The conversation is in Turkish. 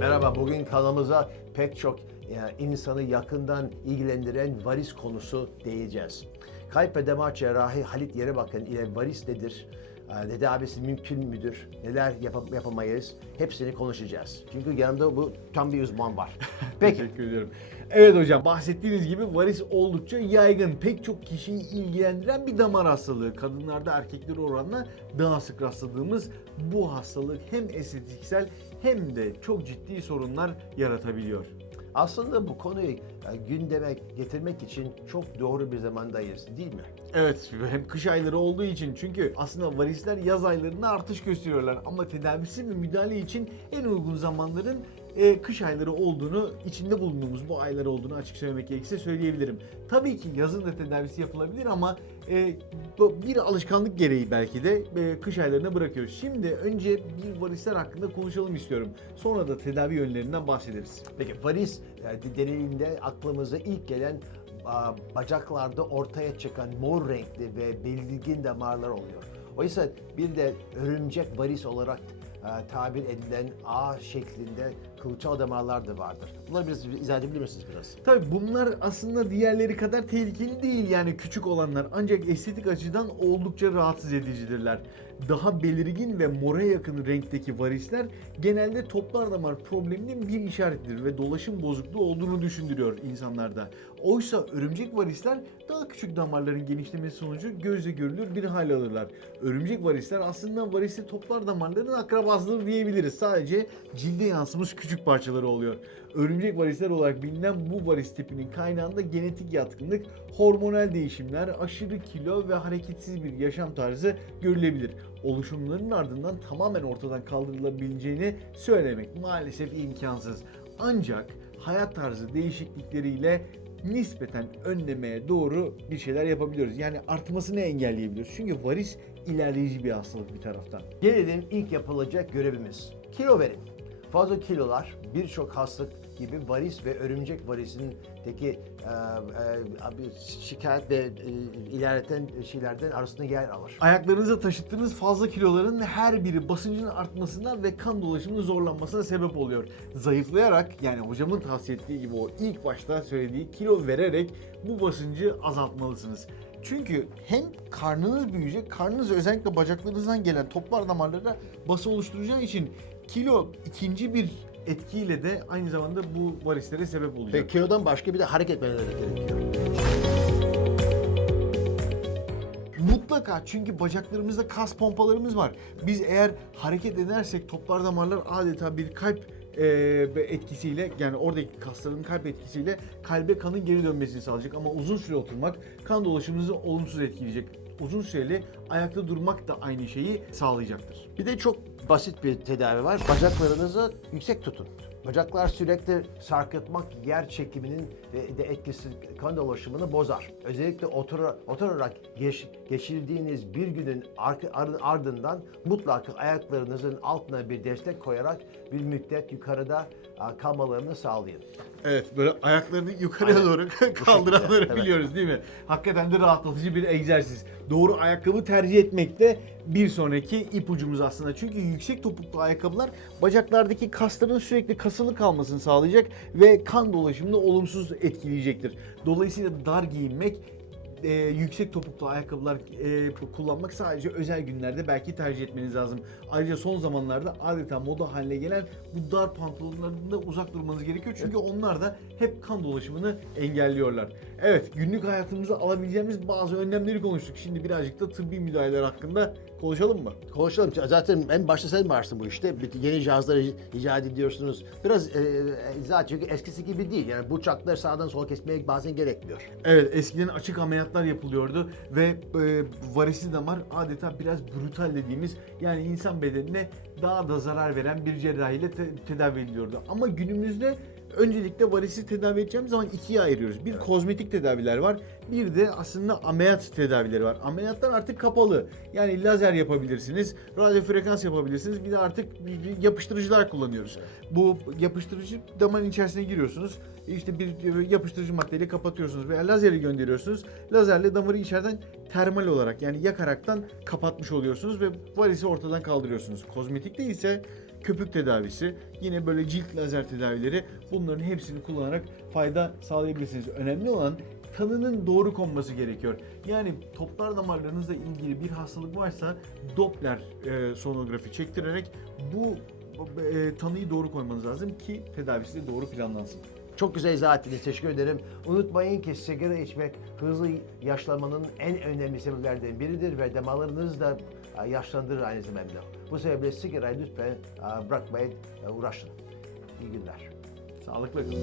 Merhaba, bugün kanalımıza pek çok insanı yakından ilgilendiren varis konusu değineceğiz. Kalp ve damar cerrahi Halit Yerebakın ile varis nedir? Tedavisi mümkün müdür? Neler yapamayız? Hepsini konuşacağız. Çünkü yanımda bu tam bir uzman var. Peki. Teşekkür ediyorum. Evet hocam, bahsettiğiniz gibi varis oldukça yaygın, pek çok kişiyi ilgilendiren bir damar hastalığı. Kadınlarda erkeklere oranla daha sık rastladığımız bu hastalık hem estetiksel hem de çok ciddi sorunlar yaratabiliyor. Aslında bu konuyu gündeme getirmek için çok doğru bir zamandayız, değil mi? Evet, hem kış ayları olduğu için, çünkü aslında varisler yaz aylarında artış gösteriyorlar ama tedavisi ve müdahale için en uygun zamanların kış ayları olduğunu, içinde bulunduğumuz bu aylar olduğunu açık söylemek gerekirse söyleyebilirim. Tabii ki yazın da tedavisi yapılabilir ama bir alışkanlık gereği belki de kış aylarına bırakıyoruz. Şimdi önce bir varisler hakkında konuşalım istiyorum. Sonra da tedavi yönlerinden bahsederiz. Peki varis denildiğinde aklımıza ilk gelen bacaklarda ortaya çıkan mor renkli ve belirgin damarlar oluyor. Oysa bir de örümcek varis olarak tabir edilen A şeklinde kılcal damarlar da vardır. Bunları biraz izah edebilir misiniz biraz? Tabii bunlar aslında diğerleri kadar tehlikeli değil, yani küçük olanlar, ancak estetik açıdan oldukça rahatsız edicidirler. Daha belirgin ve mora yakın renkteki varisler genelde toplar damar probleminin bir işaretidir ve dolaşım bozukluğu olduğunu düşündürüyor insanlarda. Oysa örümcek varisler daha küçük damarların genişlemesi sonucu gözle görülür bir hal alırlar. Örümcek varisler aslında varisli toplar damarların akrabasıdır diyebiliriz. Sadece cilde yansımış küçük parçaları oluyor. Örümcek varisler olarak bilinen bu varis tipinin kaynağında genetik yatkınlık, hormonal değişimler, aşırı kilo ve hareketsiz bir yaşam tarzı görülebilir. Oluşumlarının ardından tamamen ortadan kaldırılabileceğini söylemek maalesef imkansız. Ancak hayat tarzı değişiklikleriyle nispeten önlemeye doğru bir şeyler yapabiliyoruz. Yani artmasını engelleyebiliyoruz. Çünkü varis ilerleyici bir hastalık bir taraftan. Gelelim ilk yapılacak görevimiz. Kilo verin. Fazla kilolar birçok hastalık gibi varis ve örümcek varisindeki şikayet ve ilerleten şeylerden arasında yer alır. Ayaklarınıza taşıttığınız fazla kiloların her biri basıncın artmasına ve kan dolaşımının zorlanmasına sebep oluyor. Zayıflayarak, yani hocamın tavsiye ettiği gibi o ilk başta söylediği kilo vererek bu basıncı azaltmalısınız. Çünkü hem karnınız büyüyecek, karnınız özellikle bacaklarınızdan gelen toplar damarlara bası oluşturacağı için kilo ikinci bir etkiyle de aynı zamanda bu varislere sebep olacak. Ve kilodan başka bir de hareket etmeleri gerekiyor. Mutlaka, çünkü bacaklarımızda kas pompalarımız var. Biz eğer hareket edersek toplar damarlar adeta bir kalp etkisiyle, yani oradaki kasların kalp etkisiyle kalbe kanın geri dönmesini sağlayacak. Ama uzun süre oturmak kan dolaşımınızı olumsuz etkileyecek. Uzun süreli ayakta durmak da aynı şeyi sağlayacaktır. Bir de çok basit bir tedavi var. Bacaklarınızı yüksek tutun. Bacaklar sürekli sarkıtmak yer çekiminin de etkisi kan dolaşımını bozar. Özellikle oturarak geçirdiğiniz bir günün ardından mutlaka ayaklarınızın altına bir destek koyarak bir müddet yukarıda kalmalarını sağlayın. Evet, böyle ayaklarını yukarıya Aynen. doğru kaldıranları Evet. biliyoruz değil mi? Hakikaten de rahatlatıcı bir egzersiz. Doğru ayakkabı tercih etmek de bir sonraki ipucumuz aslında. Çünkü yüksek topuklu ayakkabılar bacaklardaki kasların sürekli kasılı kalmasını sağlayacak ve kan dolaşımını olumsuz etkileyecektir. Dolayısıyla dar giyinmek, yüksek topuklu ayakkabılar kullanmak sadece özel günlerde belki tercih etmeniz lazım. Ayrıca son zamanlarda adeta moda haline gelen bu dar pantolonlardan da uzak durmanız gerekiyor. Çünkü onlar da hep kan dolaşımını engelliyorlar. Evet, günlük hayatımıza alabileceğimiz bazı önlemleri konuştuk. Şimdi birazcık da tıbbi müdahaleler hakkında konuşalım mı? Konuşalım. Zaten en başta sen varsın bu işte. Yeni cihazları icat ediyorsunuz. Biraz zaten çünkü eskisi gibi değil. Yani bıçakları sağdan sola kesmeye bazen gerekmiyor. Evet, eskiden açık ameliyatlar yapılıyordu ve varisli damar adeta biraz brutal dediğimiz, yani insan bedenine daha da zarar veren bir cerrahiyle tedavi ediliyordu. Ama günümüzde öncelikle varisi tedavi edeceğimiz zaman ikiye ayırıyoruz. Bir kozmetik tedaviler var, bir de aslında ameliyat tedavileri var. Ameliyatlar artık kapalı. Yani lazer yapabilirsiniz, radyo frekans yapabilirsiniz. Bir de artık yapıştırıcılar kullanıyoruz. Bu yapıştırıcı damarın içerisine giriyorsunuz. İşte bir yapıştırıcı maddeyle kapatıyorsunuz veya lazeri gönderiyorsunuz. Lazerle damarı içeriden termal olarak yani yakaraktan kapatmış oluyorsunuz ve varisi ortadan kaldırıyorsunuz. Kozmetikte ise köpük tedavisi, yine böyle cilt lazer tedavileri, bunların hepsini kullanarak fayda sağlayabilirsiniz. Önemli olan tanının doğru konması gerekiyor. Yani toplar damarlarınızla ilgili bir hastalık varsa Doppler sonografi çektirerek bu tanıyı doğru koymanız lazım ki tedavisi de doğru planlansın. Çok güzel izah ettiniz. Teşekkür ederim. Unutmayın ki sigara içmek hızlı yaşlanmanın en önemli sebeplerinden biridir ve damarlarınızı da yaşlandırır aynı zamanda. Bu sebeple sigarayı lütfen bırakmayın, uğraşın. İyi günler. Sağlıkla kalın.